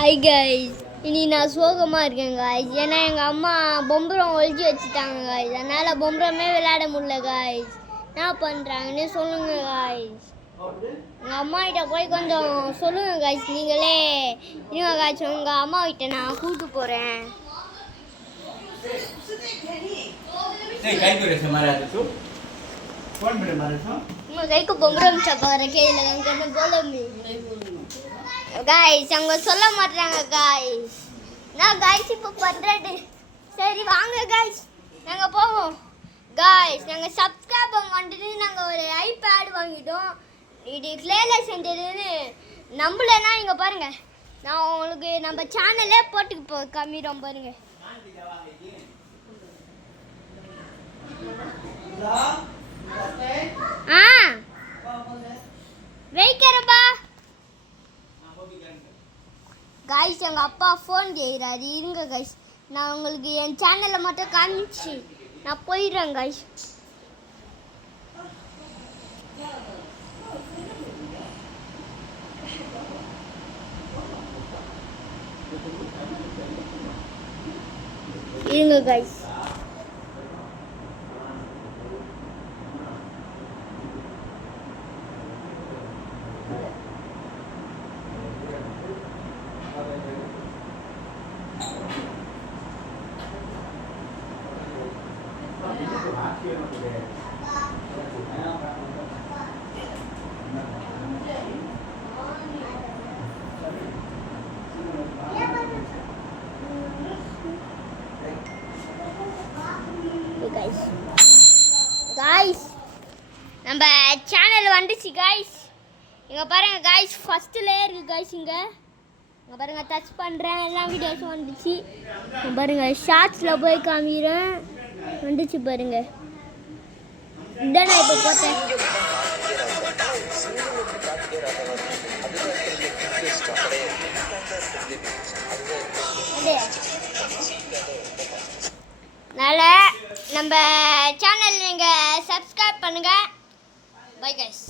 Hi guys, இனி நான் சோகமாக இருக்கேன் கைஸ். ஏன்னா எங்கள் அம்மா பொம்பரம் ஒழிச்சு வச்சுட்டாங்க கைஸ். அதனால் பொம்பரமே விளையாட முடியல கைஸ். என்ன பண்ணுறாங்கன்னு சொல்லுங்கள் கைஸ். எங்கள் அம்மா கிட்ட போய் கொஞ்சம் சொல்லுங்கள் கைஸ். நீங்களே இருங்க கைஸ், உங்கள் அம்மா கிட்ட நான் கூப்பிட்டு போகிறேன். உங்கள் கைக்கு பொம்பரம் சப்பார கேள்வி போல கைஸ். அவங்க சொல்ல மாட்டாங்க கைஸ். நான் கைஸ் இப்போ பண்ணுறது சரி வாங்க கைஸ், நாங்கள் போவோம் கைஸ். நாங்கள் சப்ஸ்கிரைபர் வந்துட்டு நாங்கள் ஒரு ஐபேட் வாங்கிட்டோம். இது கிளேல செஞ்சதுன்னு நம்பலைன்னா இங்கே பாருங்கள். நான் உங்களுக்கு நம்ம சேனலே போட்டு கம்மிடும் பாருங்கள். வைக்கிறப்பா கைஸ். எங்கள் அப்பா ஃபோன் கேட்குறாரு, இருங்க கைஸ். நான் உங்களுக்கு என் சேனலில் மட்டும் காமிச்சு நான் போயிடுறேன் கைஸ். இருங்க கைஸ். கைஸ் நம்ம சேனல் வந்துச்சு கைஸ். இங்கே பாருங்கள் கைஸ், ஃபஸ்ட்டில் இருக்குது கைஸ். இங்கே பாருங்கள், டச் பண்ணுறேன், எல்லா வீடியோஸும் வந்துச்சு. பாருங்கள், ஷார்ட்ஸில் போய் காமிக்கிறேன், வந்துச்சு பாருங்கள். இதான் நான் இப்போ போட்டேன். அதனால் நம்ம சேனல் நீங்கள் சப்ஸ்கிரைப் பண்ணுங்கள். Bye guys.